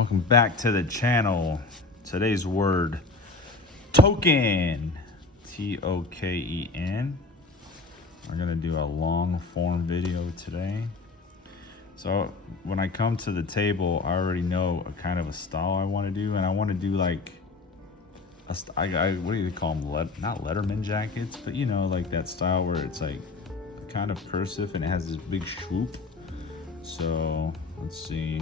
Welcome back to the channel. Today's word, token. T-O-K-E-N. We're gonna do a long form video today. So when I come to the table, I already know a kind of a style I want to do, and I want to do like what do they call them? Not Letterman jackets, but you know, like that style where it's like kind of cursive and it has this big swoop. So let's see.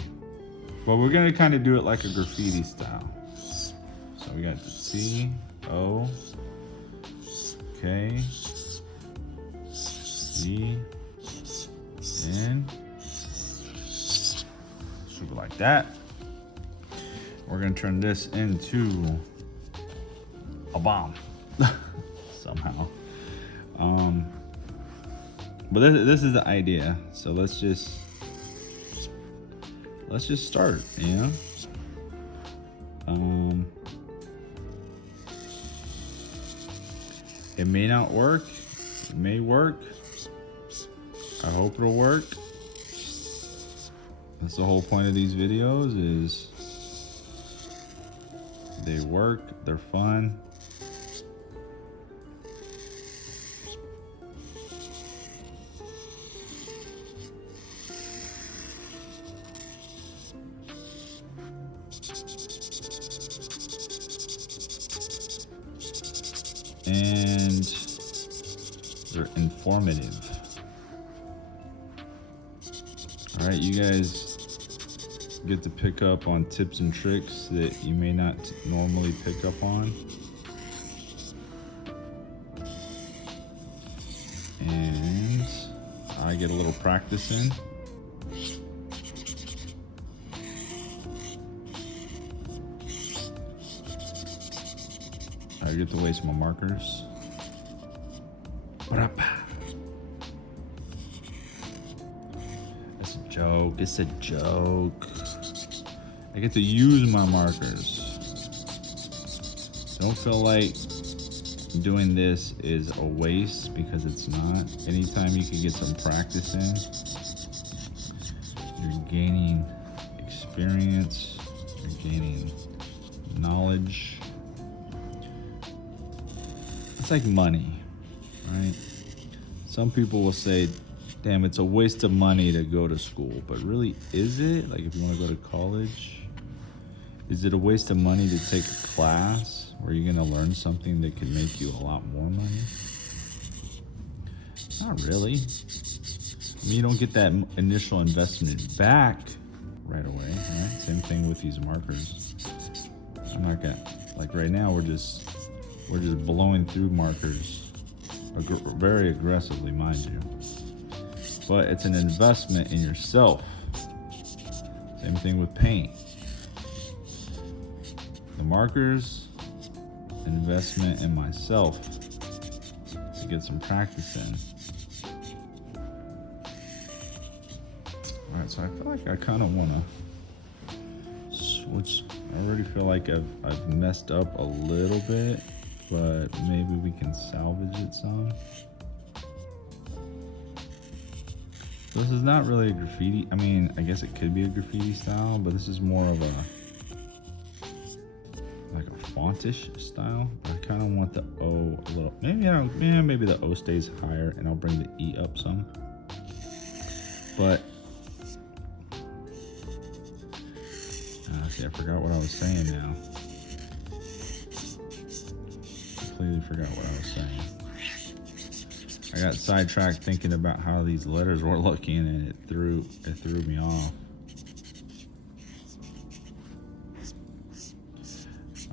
But we're gonna kind of do it like a graffiti style. So we got the T, O, K, E, N. Shoot it like that. We're gonna turn this into a bomb somehow. But this is the idea. So let's just start, you know? It may not work. It may work. I hope it'll work. That's the whole point of these videos, is they work, they're fun. And they're informative. All right, you guys get to pick up on tips and tricks that you may not normally pick up on. And I get a little practice in. I get to waste my markers. It's a joke. It's a joke. I get to use my markers. Don't feel like doing this is a waste, because it's not. Anytime you can get some practice in, you're gaining experience, you're gaining knowledge. It's like money, right? Some people will say, damn, it's a waste of money to go to school. But really, is it? Like, if you want to go to college, is it a waste of money to take a class where you're going to learn something that could make you a lot more money? Not really. I mean, you don't get that initial investment back right away, right? Same thing with these markers. I'm not gonna, like right now, we're just blowing through markers very aggressively, mind you. But it's an investment in yourself. Same thing with paint. The markers, investment in myself to get some practice in. All right, so I feel like I kind of want to switch. I already feel like I've messed up a little bit, but maybe we can salvage it some. This is not really a graffiti. I mean, I guess it could be a graffiti style, but this is more of a fontish style. I kind of want the O a little. Maybe the O stays higher, and I'll bring the E up some. But see, I forgot what I was saying now. Completely forgot what I was saying. I got sidetracked thinking about how these letters were looking, and it threw me off.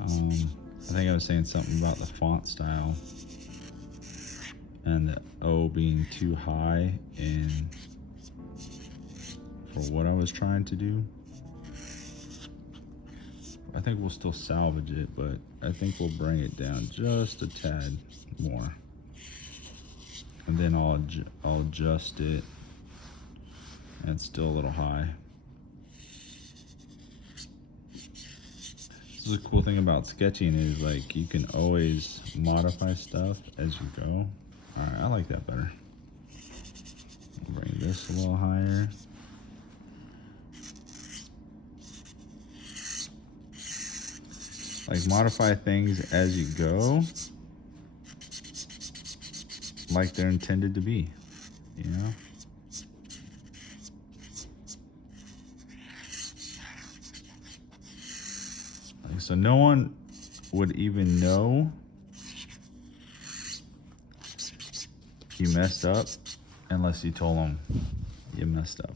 I think I was saying something about the font style and the O being too high for what I was trying to do. I think we'll still salvage it, but I think we'll bring it down just a tad more. And then I'll adjust it. And it's still a little high. This is a cool thing about sketching, is like you can always modify stuff as you go. All right, I like that better. I'll bring this a little higher. Like modify things as you go, like they're intended to be, you know? Like, so no one would even know you messed up unless you told them you messed up.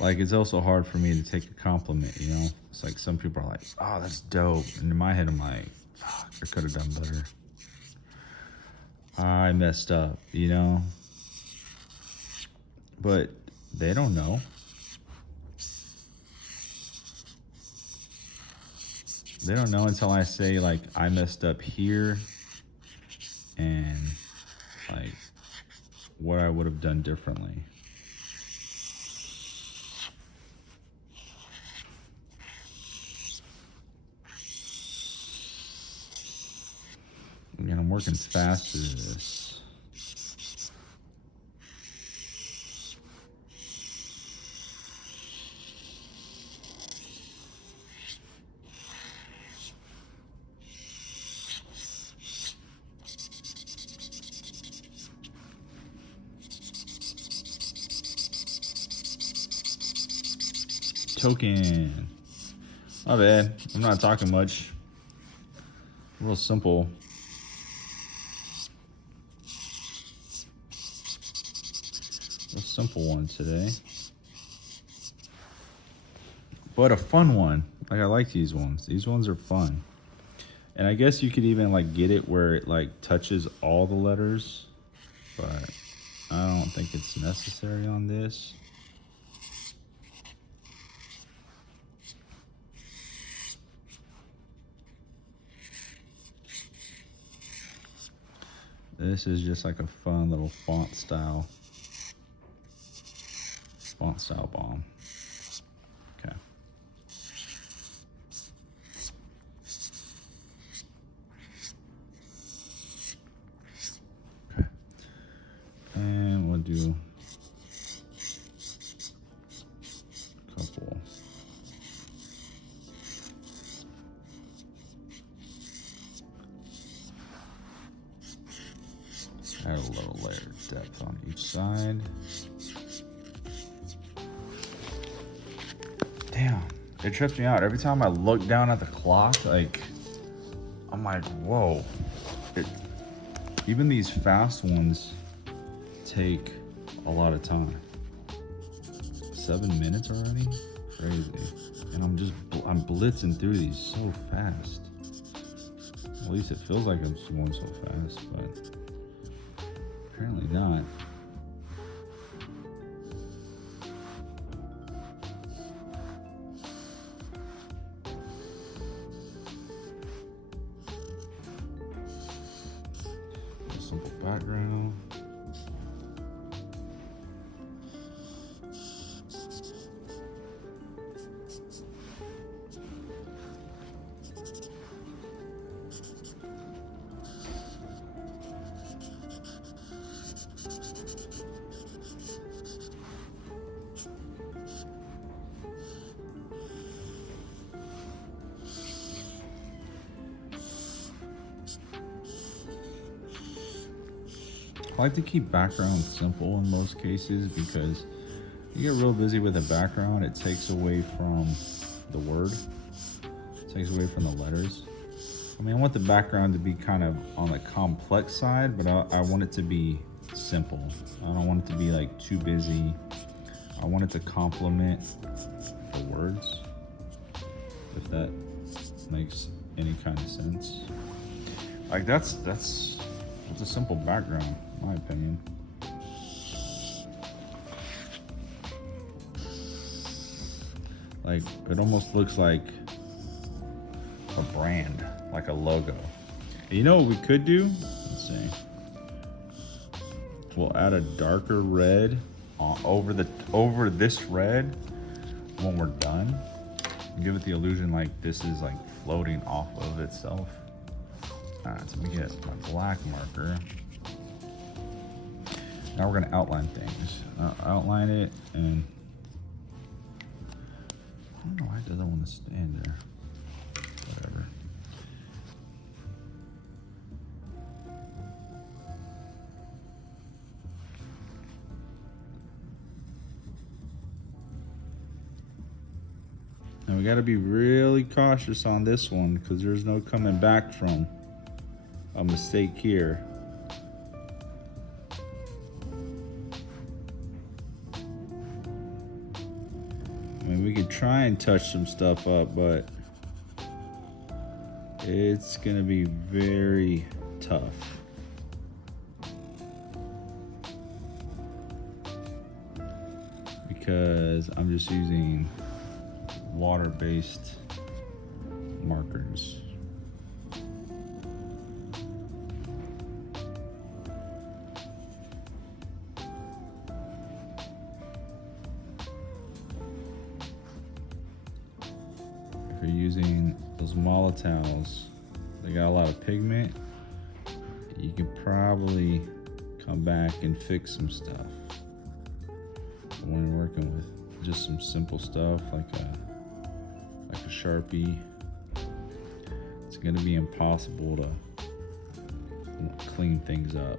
Like, it's also hard for me to take a compliment, you know? It's like some people are like, oh, that's dope. And in my head, I'm like, fuck, I could have done better. I messed up, you know? But they don't know. They don't know until I say, like, I messed up here and, like, what I would have done differently. Again, I'm working fast through this. Token. My bad. I'm not talking much. Real simple. Real simple one today. But a fun one. Like, I like these ones. These ones are fun. And I guess you could even like get it where it like touches all the letters, but I don't think it's necessary on this. This is just like a fun little font style bomb. Okay. Okay. And we'll do a couple. Add a little layer of depth on each side. Damn, it trips me out. Every time I look down at the clock, like, I'm like, whoa. Even these fast ones take a lot of time. 7 minutes already? Crazy. And I'm blitzing through these so fast. At least it feels like I'm going so fast, but apparently not. Simple background. I like to keep backgrounds simple in most cases because you get real busy with a background, it takes away from the word, it takes away from the letters. I mean, I want the background to be kind of on the complex side, but I want it to be simple. I don't want it to be like too busy. I want it to complement the words, if that makes any kind of sense. Like that's a simple background, in my opinion. Like, it almost looks like a brand, like a logo. And you know what we could do? Let's see. We'll add a darker red over this red when we're done. Give it the illusion like this is like floating off of itself. Alright, so we get my black marker. Now we're gonna outline things. Outline it and I don't know why it doesn't want to stand there. Whatever. Now we got to be really cautious on this one because there's no coming back from a mistake here. I mean, we could try and touch some stuff up, but it's gonna be very tough. Because I'm just using water-based markers. If you're using those Molotovs, they got a lot of pigment, you can probably come back and fix some stuff. But when you're working with just some simple stuff like a Sharpie, it's gonna be impossible to clean things up.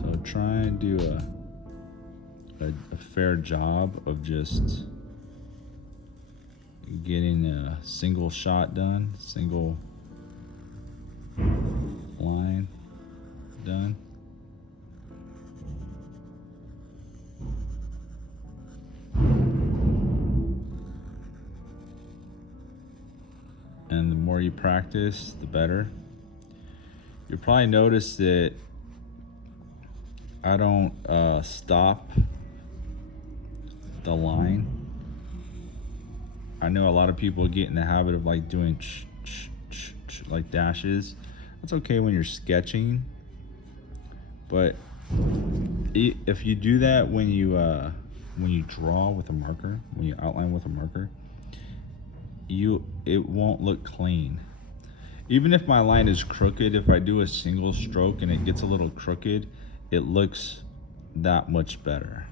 So try and do a fair job of just getting a single shot done, single line done. And the more you practice, the better. You'll probably notice that I don't stop the line. I know a lot of people get in the habit of like doing like dashes. That's okay when you're sketching, but if you do that when you draw with a marker, when you outline with a marker, it won't look clean. Even if my line is crooked, if I do a single stroke and it gets a little crooked, it looks that much better.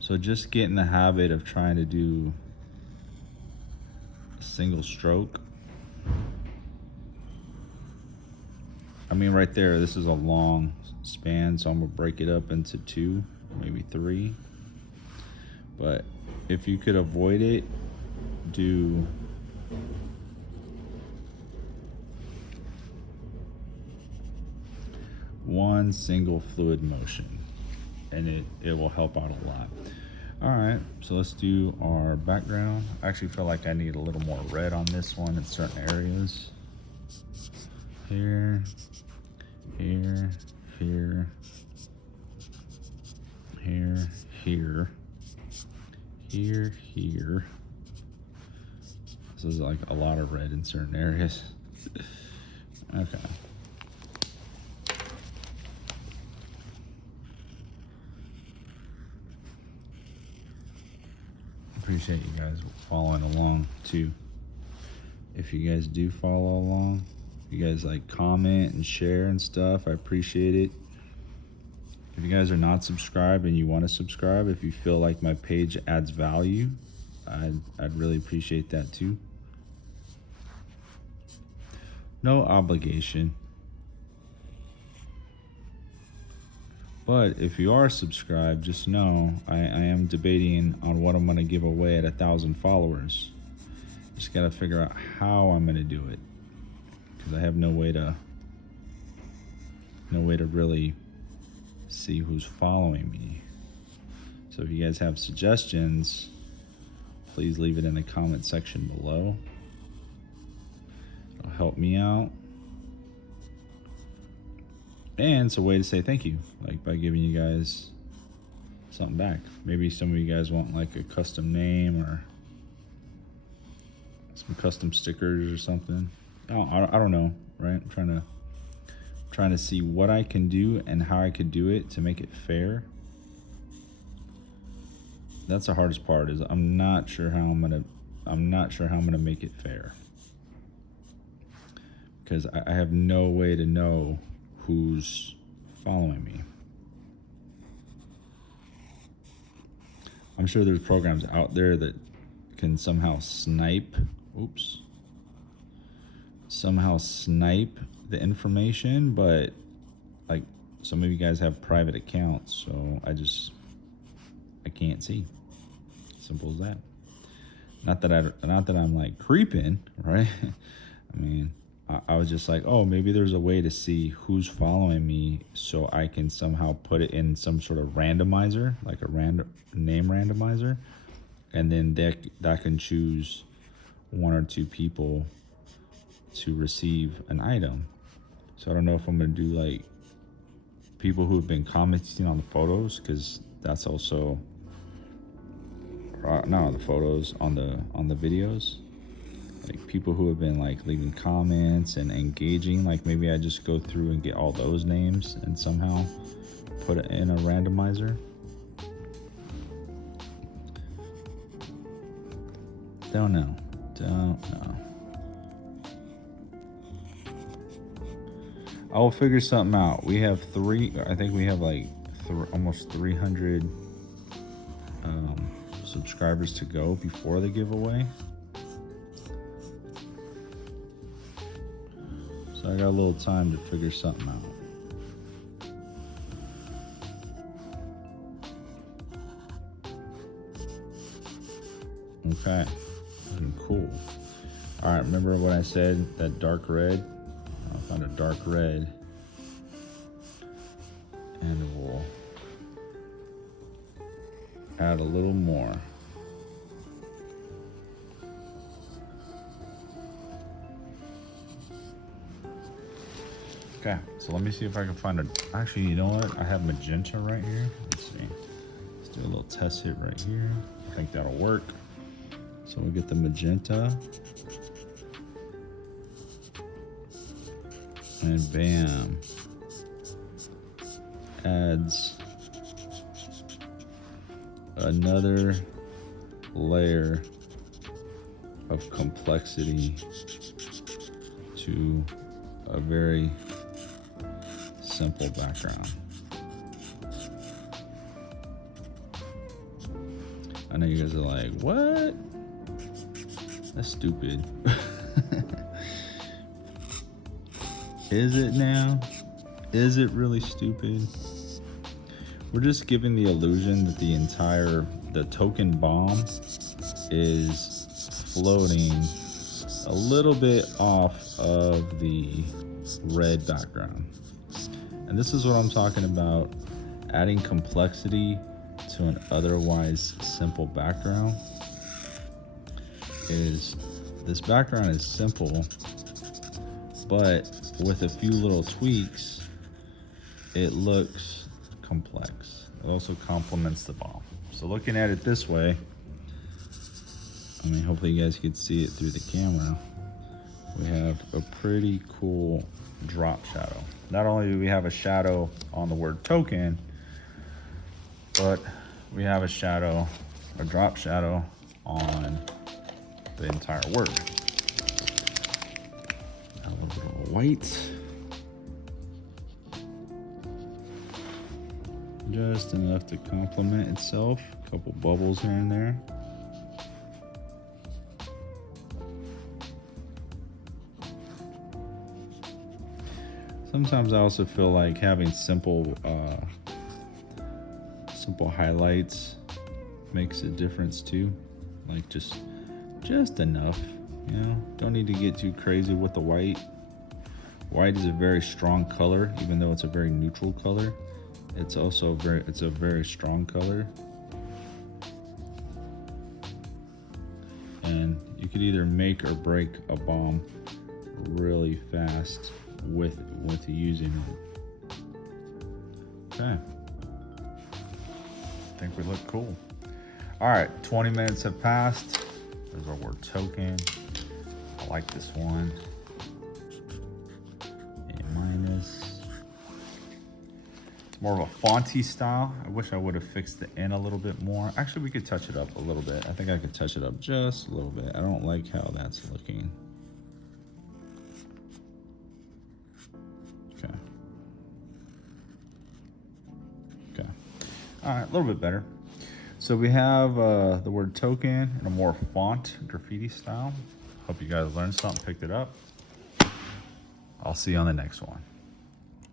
So just get in the habit of trying to do a single stroke. I mean, right there, this is a long span, so I'm gonna break it up into 2, maybe 3. But if you could avoid it, do one single fluid motion, and it will help out a lot. All right, so let's do our background. I actually feel like I need a little more red on this one in certain areas. Here, here, here, here, here, here, here. This is like a lot of red in certain areas. Okay. Appreciate you guys following along too. If you guys do follow along, you guys like comment and share and stuff, I appreciate it. If you guys are not subscribed and you want to subscribe, if you feel like my page adds value, I'd really appreciate that too. No obligation. But if you are subscribed, just know I am debating on what I'm going to give away at 1,000 followers. Just got to figure out how I'm going to do it, because I have no way to really see who's following me. So if you guys have suggestions, please leave it in the comment section below. It'll help me out. And it's a way to say thank you, like by giving you guys something back. Maybe some of you guys want like a custom name or some custom stickers or something. I don't know, right? I'm trying to see what I can do and how I could do it to make it fair. That's the hardest part, is I'm not sure how I'm gonna make it fair, because I have no way to know who's following me. I'm sure there's programs out there that can somehow snipe, somehow snipe the information, but like some of you guys have private accounts, so I can't see. Simple as that. Not that I'm like creeping, right? I mean, I was just like, oh, maybe there's a way to see who's following me, so I can somehow put it in some sort of randomizer, like a random name randomizer, and then that can choose 1 or 2 people to receive an item. So I don't know if I'm gonna do like people who have been commenting on the photos, because that's also not on the photos, on the videos, like people who have been like leaving comments and engaging. Like maybe I just go through and get all those names and somehow put it in a randomizer. Don't know. I will figure something out. We have I think we have like almost 300 subscribers to go before the giveaway. So I got a little time to figure something out. Okay, looking cool. All right, remember what I said, that dark red? I found a dark red, and we'll add a little more. Okay, so let me see if I can find actually, you know what? I have magenta right here. Let's see. Let's do a little test hit right here. I think that'll work. So we'll get the magenta. And bam. Adds another layer of complexity to a very simple background. I know you guys are like, what? That's stupid. Is it now? Is it really stupid? We're just giving the illusion that the token bomb is floating a little bit off of the red background. And this is what I'm talking about, adding complexity to an otherwise simple background. Is this background is simple, but with a few little tweaks, it looks complex. It also complements the bomb. So looking at it this way, I mean, hopefully you guys can see it through the camera. We have a pretty cool drop shadow. Not only do we have a shadow on the word token, but we have a drop shadow on the entire word. A little bit of white. Just enough to complement itself. A couple bubbles here and there. Sometimes I also feel like having simple highlights makes a difference too. Like just enough, you know. Don't need to get too crazy with the white. White is a very strong color, even though it's a very neutral color. It's also a very strong color. And you could either make or break a bomb really fast with using it. Okay. I think we look cool. All right, 20 minutes have passed. There's our word token. I like this one. A minus. More of a fonty style. I wish I would have fixed the N a little bit more. Actually, we could touch it up a little bit. I think I could touch it up just a little bit. I don't like how that's looking. Okay. All right, a little bit better. So we have the word token in a more font graffiti style. Hope you guys learned something, picked it up. I'll see you on the next one.